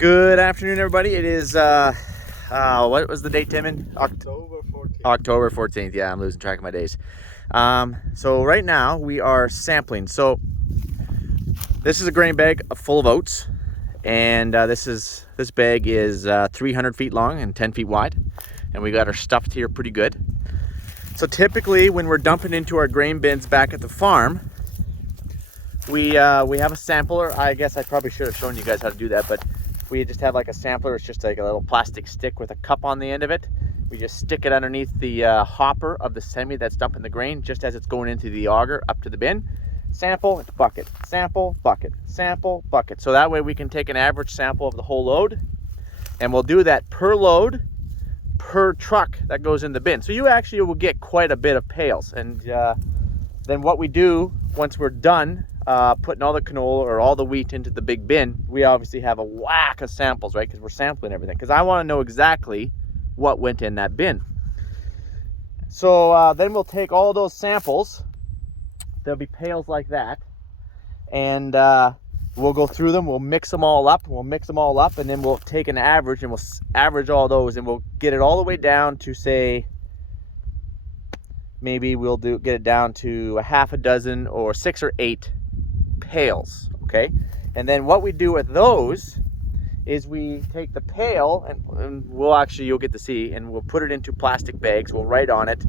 Good afternoon, everybody. It is, what was the date, Timon? October 14th. October 14th. Yeah, I'm losing track of my days. So right now we are sampling. So this is a grain bag full of oats. And this bag is 300 feet long and 10 feet wide. And we got our stuffed here pretty good. So typically when we're dumping into our grain bins back at the farm, we have a sampler. I guess I probably should have shown you guys how to do that, but we just have like a sampler. It's just like a little plastic stick with a cup on the end of it. We just stick it underneath the hopper of the semi that's dumping the grain just as it's going into the auger up to the bin. Sample, it's bucket, sample, bucket, sample, bucket. So that way we can take an average sample of the whole load, and we'll do that per load, per truck that goes in the bin. So you actually will get quite a bit of pails. And then what we do once we're done putting all the canola or all the wheat into the big bin, we obviously have a whack of samples, right? Because we're sampling everything. Because I want to know exactly what went in that bin. So then we'll take all those samples. There'll be pails like that. And we'll go through them. We'll mix them all up. And then we'll take an average and we'll average all those. And we'll get it all the way down to, say, maybe we'll get it down to a half a dozen or 6 or 8 pails, okay? And then what we do with those is we take the pail and you'll get to see, and we'll put it into plastic bags. We'll write on it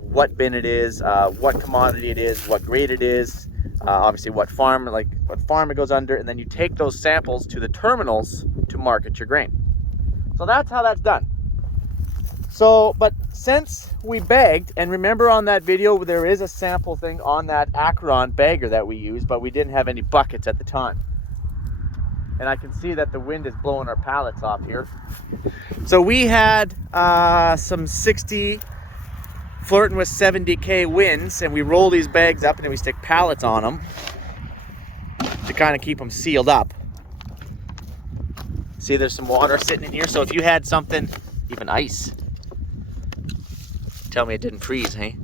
what bin it is, what commodity it is, what grade it is, obviously what farm it goes under, and then you take those samples to the terminals to market your grain. So that's how that's done. So, but since we bagged, and remember on that video, there is a sample thing on that Akron bagger that we used, but we didn't have any buckets at the time. And I can see that the wind is blowing our pallets off here. So we had some 60, flirting with 70K winds, and we roll these bags up and then we stick pallets on them to kind of keep them sealed up. See, there's some water sitting in here, so if you had something, even ice, tell me it didn't freeze, hey?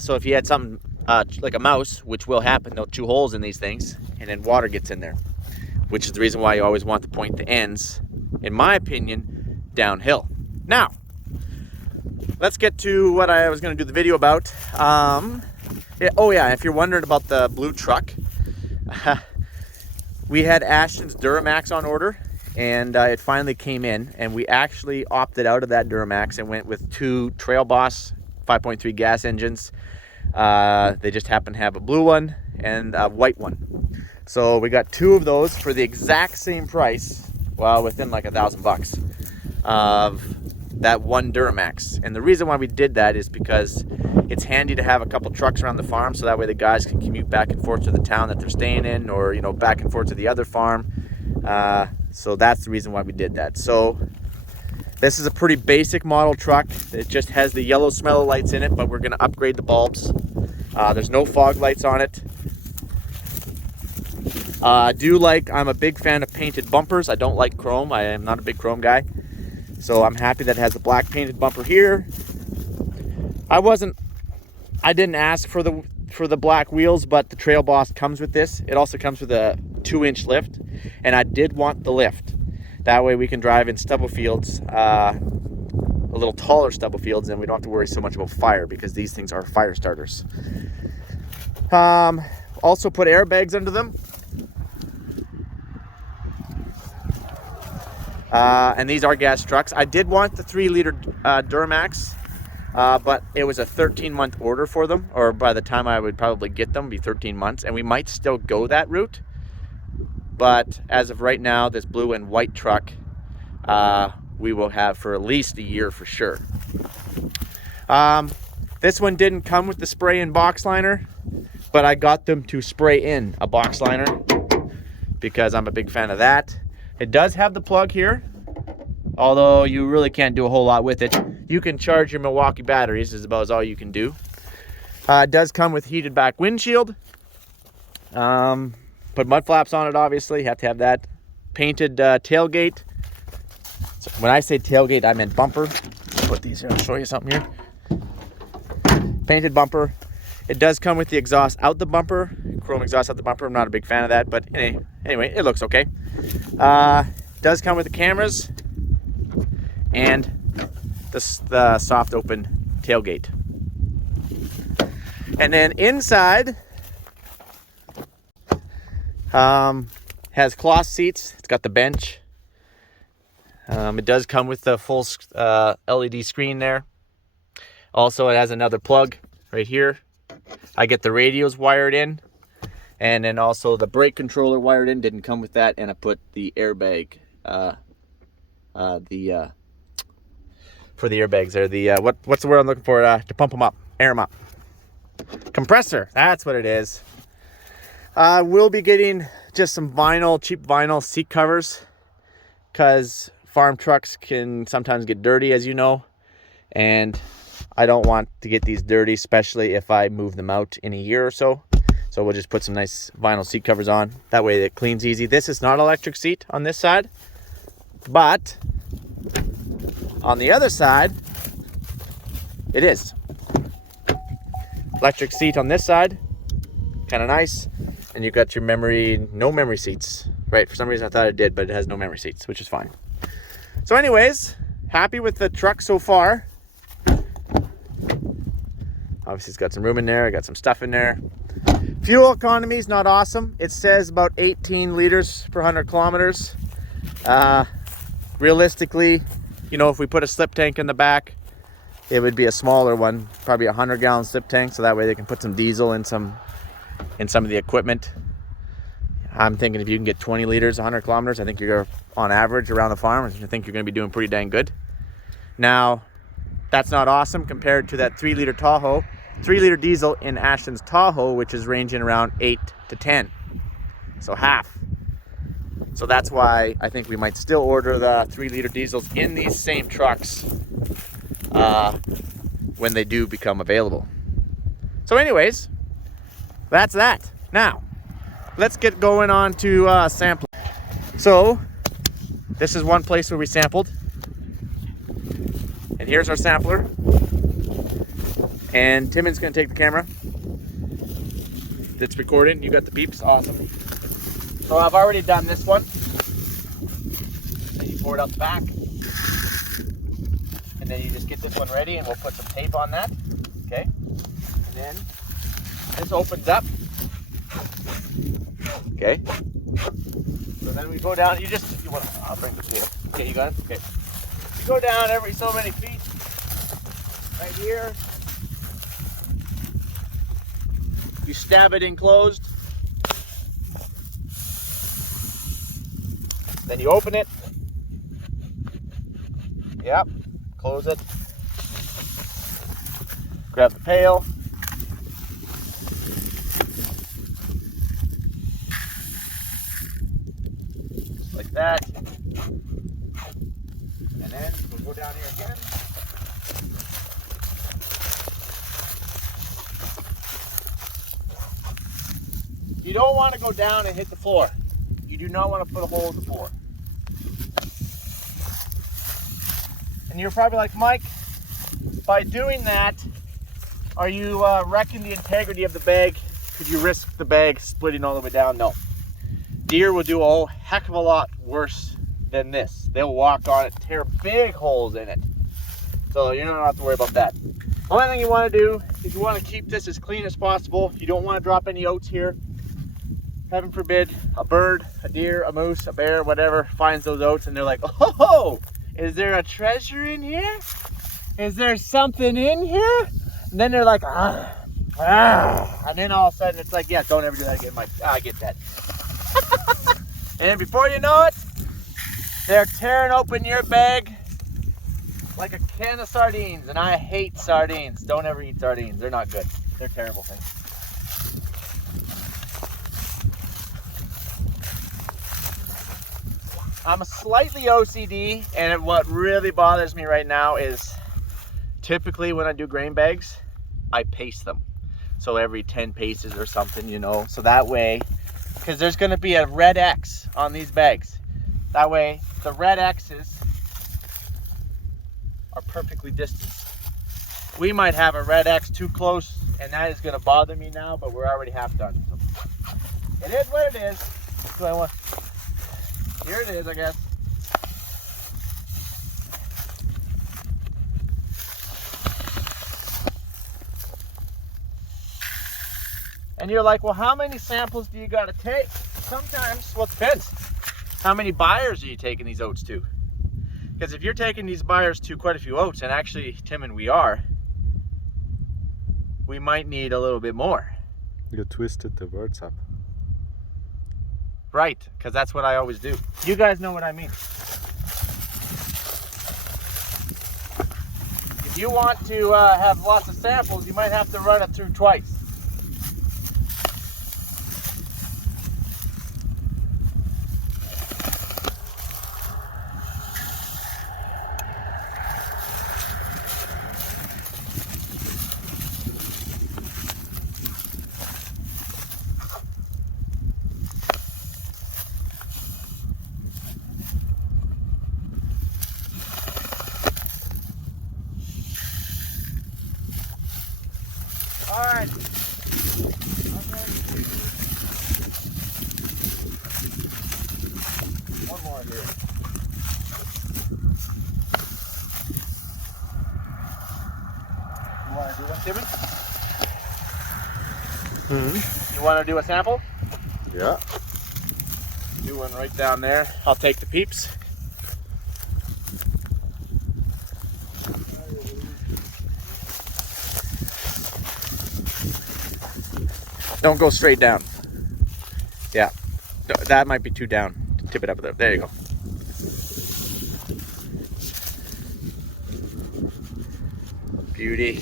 So if you had something like a mouse, which will happen, they'll chew holes in these things, and then water gets in there, which is the reason why you always want to point the ends, in my opinion, downhill. Now, let's get to what I was going to do the video about. If you're wondering about the blue truck, we had Ashtyn's Duramax on order. And it finally came in, and we actually opted out of that Duramax and went with 2 Trail Boss 5.3 gas engines. They just happen to have a blue one and a white one. So we got 2 of those for the exact same price, well, within like $1,000 of that one Duramax. And the reason why we did that is because it's handy to have a couple trucks around the farm, so that way the guys can commute back and forth to the town that they're staying in, or back and forth to the other farm. So that's the reason why we did that. So this is a pretty basic model truck. It just has the yellow smeller lights in it, but we're going to upgrade the bulbs. There's no fog lights on it. I'm a big fan of painted bumpers. I don't like chrome. I am not a big chrome guy. So I'm happy that it has a black painted bumper here. I didn't ask for the black wheels, but the Trail Boss comes with this. It also comes with a 2-inch lift, and I did want the lift. That way we can drive in stubble fields, a little taller stubble fields, and we don't have to worry so much about fire, because these things are fire starters. Also put airbags under them. And these are gas trucks. I did want the 3-liter Duramax, but it was a 13-month order for them, or by the time I would probably get them, be 13 months, and we might still go that route. But as of right now, this blue and white truck, we will have for at least a year for sure. This one didn't come with the spray in box liner, but I got them to spray in a box liner because I'm a big fan of that. It does have the plug here, although you really can't do a whole lot with it. You can charge your Milwaukee batteries, is about all you can do. It does come with heated back windshield. Put mud flaps on it, obviously. You have to have that. Painted tailgate. So when I say tailgate, I meant bumper. Put these here, I'll show you something here. Painted bumper. It does come with the exhaust out the bumper, chrome exhaust out the bumper. I'm not a big fan of that, but anyway, it looks okay. Does come with the cameras and the soft open tailgate. And then inside has cloth seats. It's got the bench. It does come with the full LED screen there. Also, it has another plug right here. I get the radios wired in, and then also the brake controller wired in. Didn't come with that, and I put the airbag, for the airbags there. The what's the word I'm looking for? To pump them up, air them up. Compressor. That's what it is. We'll be getting just some cheap vinyl seat covers, because farm trucks can sometimes get dirty, as you know, and I don't want to get these dirty, especially if I move them out in a year or so. So we'll just put some nice vinyl seat covers on. That way it cleans easy. This is not electric seat on this side, but on the other side, it is. Electric seat on this side, kind of nice. And you've got your no memory seats. Right, for some reason I thought it did, but it has no memory seats, which is fine. So anyways, happy with the truck so far. Obviously it's got some room in there, I got some stuff in there. Fuel economy is not awesome. It says about 18 liters per 100 kilometers. Realistically, if we put a slip tank in the back, it would be a smaller one, probably a 100-gallon slip tank, so that way they can put some diesel in some of the equipment. I'm thinking if you can get 20 liters, 100 kilometers, I think you're on average around the farm. I think you're going to be doing pretty dang good. Now, that's not awesome compared to that 3-liter Tahoe. 3-liter diesel in Ashtyn's Tahoe, which is ranging around 8 to 10. So half. So that's why I think we might still order the 3-liter diesels in these same trucks when they do become available. So anyways, that's that. Now, let's get going on to sampling. So, this is one place where we sampled. And here's our sampler. And Timon's gonna take the camera. It's recording. You got the beeps. Awesome. So I've already done this one. And you pour it out the back. And then you just get this one ready, and we'll put some tape on that. Okay. And then this opens up. Okay. So then we go down. I'll bring the tape. Okay, you got it? Okay. You go down every so many feet. Right here. You stab it in closed. Then you open it. Yep. Close it. Grab the pail. Just like that. And then we'll go down here again. You don't want to go down and hit the floor. You do not want to put a hole in the floor. And you're probably like, Mike, by doing that, are you wrecking the integrity of the bag? Could you risk the bag splitting all the way down? No. Deer will do a whole heck of a lot worse than this. They'll walk on it, tear big holes in it. So you don't have to worry about that. The only thing you want to do is you want to keep this as clean as possible. You don't want to drop any oats here. Heaven forbid a bird, a deer, a moose, a bear, whatever finds those oats and they're like, oh, is there a treasure in here? Is there something in here? And then they're like, and then all of a sudden it's like, yeah, don't ever do that again, Mike. I get that. And then before you know it, they're tearing open your bag like a can of sardines. And I hate sardines. Don't ever eat sardines. They're not good. They're terrible things. I'm slightly OCD, and what really bothers me right now is typically when I do grain bags, I pace them. So every 10 paces or something, so that way, because there's going to be a red X on these bags. That way, the red X's are perfectly distanced. we might have a red X too close, and that is gonna bother me now, but we're already half done. So it is what it is. So I want, here it is, I guess. And you're like, well, how many samples do you gotta take? Sometimes, well, it depends. How many buyers are you taking these oats to? Because if you're taking these buyers to quite a few oats, and actually, Tim and we are, we might need a little bit more. You twisted the words up. Right, because that's what I always do. You guys know what I mean. If you want to have lots of samples, you might have to run it through twice. All right. One more here. You want to do one, Timon? You want to do a sample? Yeah. Do one right down there. I'll take the peeps. Don't go straight down. Yeah, that might be too down. Tip it up there. There you go. Beauty.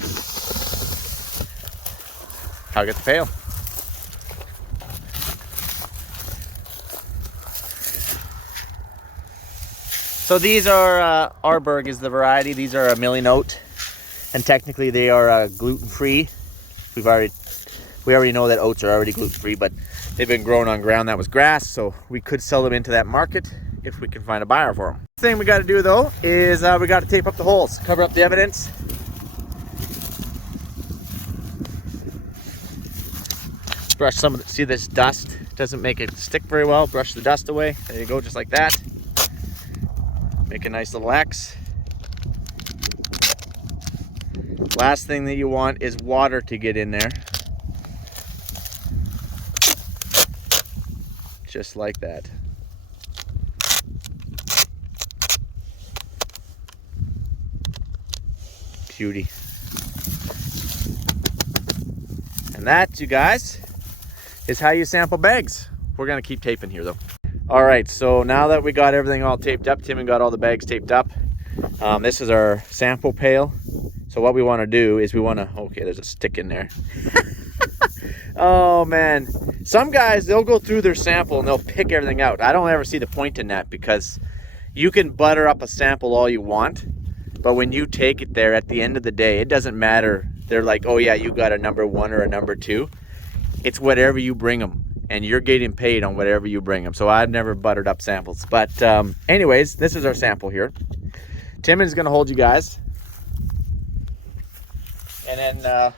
I'll get the pail. So these are, Arberg is the variety. These are a milling oat. And technically they are gluten-free. We already know that oats are already gluten-free, but they've been grown on ground that was grass, so we could sell them into that market if we can find a buyer for them. The thing we got to do though is we got to tape up the holes, cover up the evidence. Brush some of the, see this dust doesn't make it stick very well. Brush the dust away. There you go, just like that. Make a nice little X. Last thing that you want is water to get in there. Just like that. Beauty. And that, you guys, is how you sample bags. We're gonna keep taping here though. All right, so now that we got everything all taped up, Tim and got all the bags taped up. This is our sample pail. So what we wanna do is okay, there's a stick in there. Oh man, some guys, they'll go through their sample and they'll pick everything out. I don't ever see the point in that, because you can butter up a sample all you want, but when you take it there at the end of the day, it doesn't matter. They're like, oh yeah, you got a number 1 or a number 2. It's whatever you bring them, and you're getting paid on whatever you bring them. So I've never buttered up samples. But anyways, this is our sample here. Timon's gonna hold you guys. And then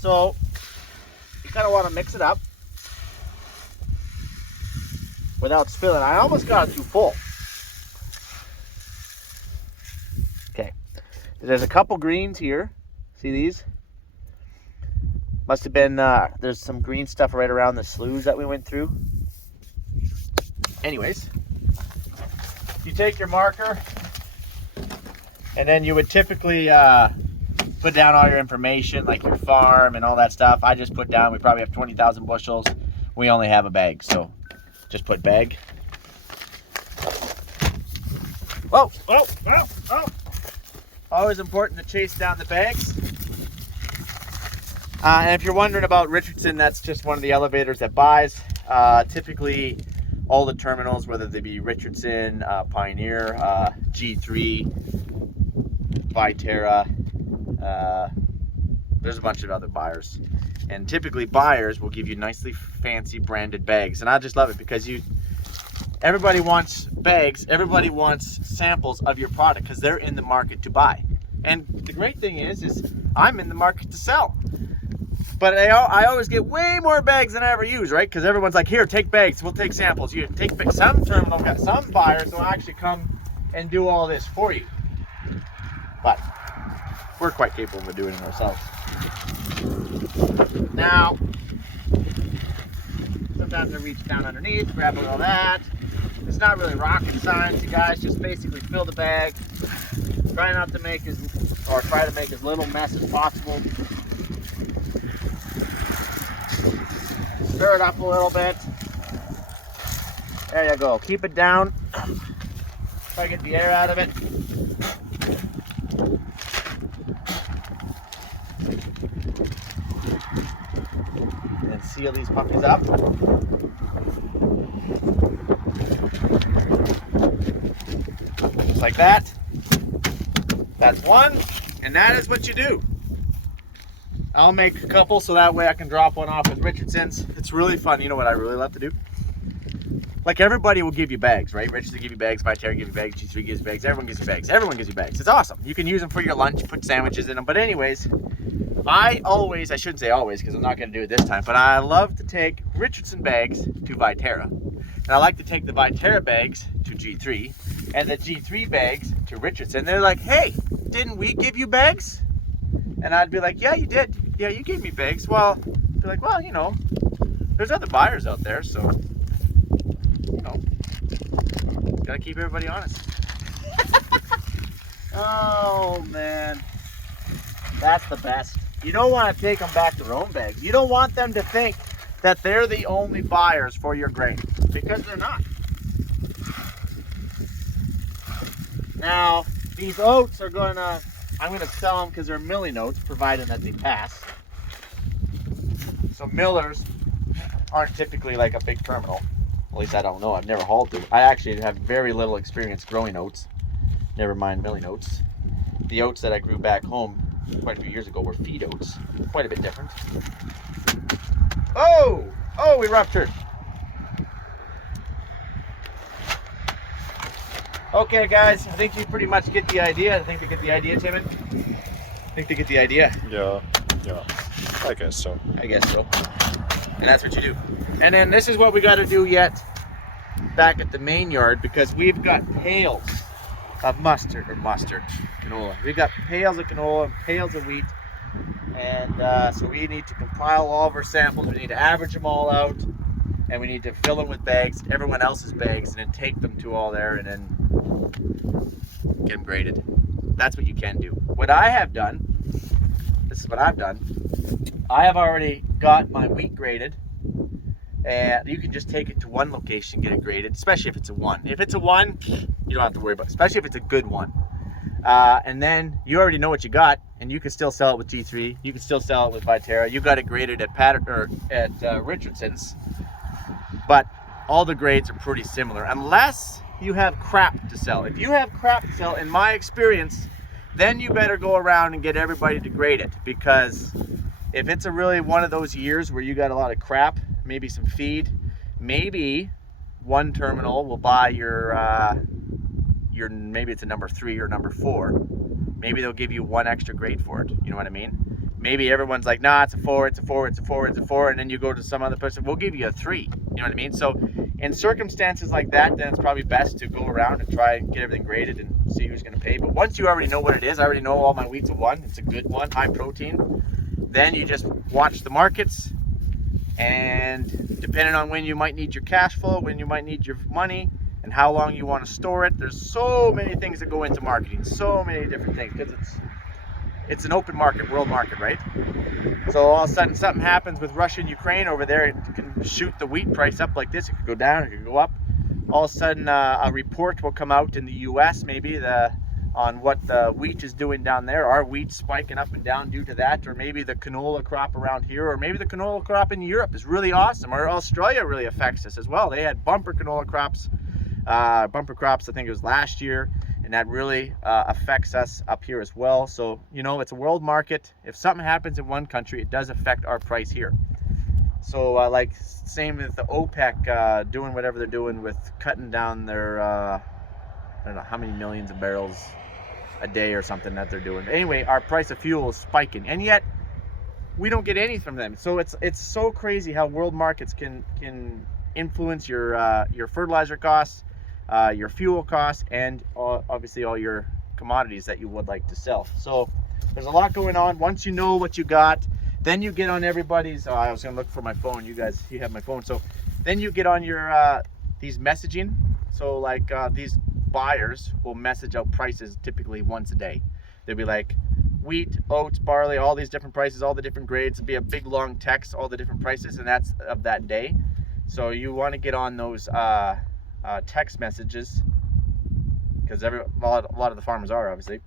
so you kind of want to mix it up without spilling. I almost got it too full. Okay, there's a couple greens here. See these? Must have been, there's some green stuff right around the sloughs that we went through. Anyways, you take your marker, and then you would typically put down all your information, like your farm and all that stuff. I just put down, we probably have 20,000 bushels. We only have a bag, so just put bag. Whoa, whoa, whoa, whoa. Always important to chase down the bags. And if you're wondering about Richardson, that's just one of the elevators that buys. Typically, all the terminals, whether they be Richardson, Pioneer, G3, Viterra, there's a bunch of other buyers. And typically buyers will give you nicely fancy branded bags. And I just love it because everybody wants bags, everybody wants samples of your product because they're in the market to buy. And the great thing is I'm in the market to sell. But I always get way more bags than I ever use, right? Because everyone's like, here, take bags, we'll take samples. You take some terminal, some buyers will actually come and do all this for you. But we're quite capable of doing it ourselves. Now, sometimes I reach down underneath, grab a little of that. It's not really rocket science, you guys. Just basically fill the bag. Try to make as little mess as possible. Stir it up a little bit. There you go. Keep it down. Try to get the air out of it. And seal these puppies up. Just like that. That's one, and that is what you do. I'll make a couple so that way I can drop one off with Richardson's. It's really fun. You know what I really love to do? Like, everybody will give you bags, right? Richardson will give you bags, Viterra give you bags, G3 gives you bags, everyone gives you bags. Everyone gives you bags. It's awesome. You can use them for your lunch, put sandwiches in them. But anyways, I shouldn't say always because I'm not going to do it this time, but I love to take Richardson bags to Viterra. And I like to take the Viterra bags to G3 and the G3 bags to Richardson. They're like, hey, didn't we give you bags? And I'd be like, yeah, you did. Yeah, you gave me bags. Well, be like, well, you know, there's other buyers out there, so, you know, gotta keep everybody honest. Oh, man. That's the best. You don't want to take them back their own bags. You don't want them to think that they're the only buyers for your grain, because they're not. Now, these oats are I'm gonna sell them because they're milling oats, provided that they pass. So millers aren't typically like a big terminal. At least I don't know. I've never hauled them. I actually have very little experience growing oats. Never mind milling oats. The oats that I grew back home quite a few years ago were feed oats. Quite a bit different. Oh, we ruptured. Okay, guys, I think you pretty much get the idea. I think they get the idea, Timon. I think they get the idea. Yeah, I guess so. I guess so. And that's what you do. And then this is what we got to do yet back at the main yard, because we've got pails of canola. We've got pails of canola and pails of wheat. And so we need to compile all of our samples. We need to average them all out. And we need to fill them with bags, everyone else's bags, and then take them to all there and then get them graded. That's what you can do. What I have done, this is what I've done. I have already got my wheat graded, and you can just take it to one location, get it graded, especially if it's a one. If it's a one, you don't have to worry about it, especially if it's a good one. And then you already know what you got, and you can still sell it with G3. You can still sell it with Viterra. You got it graded at Richardson's. But all the grades are pretty similar, unless you have crap to sell. If you have crap to sell, in my experience, then you better go around and get everybody to grade it, because if it's a really one of those years where you got a lot of crap, maybe some feed, maybe one terminal will buy your maybe it's a number 3 or number 4. Maybe they'll give you one extra grade for it. You know what I mean? Maybe everyone's like, nah, it's a 4, it's a 4, it's a 4, it's a 4, and then you go to some other person, we'll give you a 3. You know what I mean? So in circumstances like that, then it's probably best to go around and try and get everything graded and see who's going to pay. But once you already know what it is, I already know all my wheat's a 1, it's a good one, high protein, then you just watch the markets, and depending on when you might need your cash flow, when you might need your money, and how long you want to store it, there's so many things that go into marketing, so many different things, because it's an open market, world market, right? So all of a sudden something happens with Russia and Ukraine over there, it can shoot the wheat price up like this. It could go down, it could go up. All of a sudden a report will come out in the US maybe on what the wheat is doing down there. Our wheat's spiking up and down due to that, or maybe the canola crop around here, or maybe the canola crop in Europe is really awesome, or Australia really affects us as well. They had bumper canola crops, I think it was last year, and that really affects us up here as well. So, you know, it's a world market. If something happens in one country, it does affect our price here. So like same with the OPEC doing whatever they're doing with cutting down their I don't know how many millions of barrels a day or something that they're doing. Anyway, our price of fuel is spiking, and yet we don't get any from them. So it's so crazy how world markets can influence your fertilizer costs, your fuel costs, and obviously all your commodities that you would like to sell. So there's a lot going on. Once you know what you got, then you get on everybody's. I was gonna look for my phone. You have my phone. So then you get on your these messaging. So like these buyers will message out prices typically once a day. They'll be like wheat, oats, barley, all these different prices, all the different grades. It'll be a big long text, all the different prices, and that's of that day. So you want to get on those text messages because a lot of the farmers are obviously.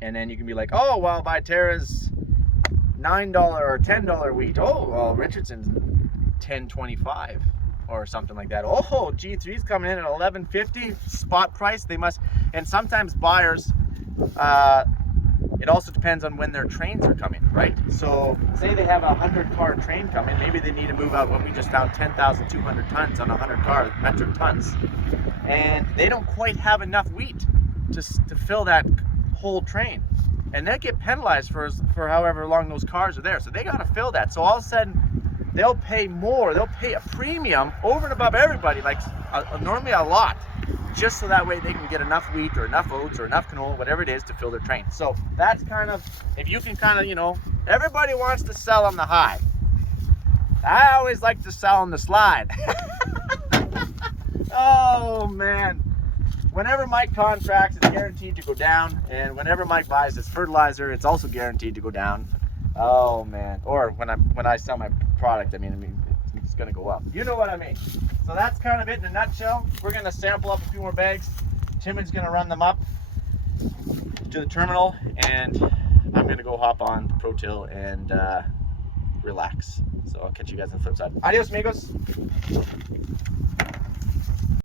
And then you can be like, oh well, Viterra's $9 or $10 wheat. Oh well, Richardson's $10.25 or something like that. Oh, G3's coming in at $11.50 spot price. They must, and sometimes buyers. It also depends on when their trains are coming, right? So say they have a 100-car train coming, maybe they need to move out what we just found 10,200 tons on 100 car metric tons, and they don't quite have enough wheat to fill that whole train, and they get penalized for however long those cars are there. So they got to fill that. So all of a sudden they'll pay more, they'll pay a premium over and above everybody, like normally a lot, just so that way they can get enough wheat or enough oats or enough canola, whatever it is, to fill their train. So that's kind of, if you can kind of, you know, everybody wants to sell on the high. I always like to sell on the slide. Oh man. Whenever Mike contracts, it's guaranteed to go down. And whenever Mike buys his fertilizer, it's also guaranteed to go down. Oh man. Or when I sell my product, I mean it's gonna go up. You know what I mean? So that's kind of it in a nutshell. We're gonna sample up a few more bags. Timon's gonna run them up to the terminal, and I'm gonna go hop on ProTill and relax. So I'll catch you guys on the flip side. Adios, amigos.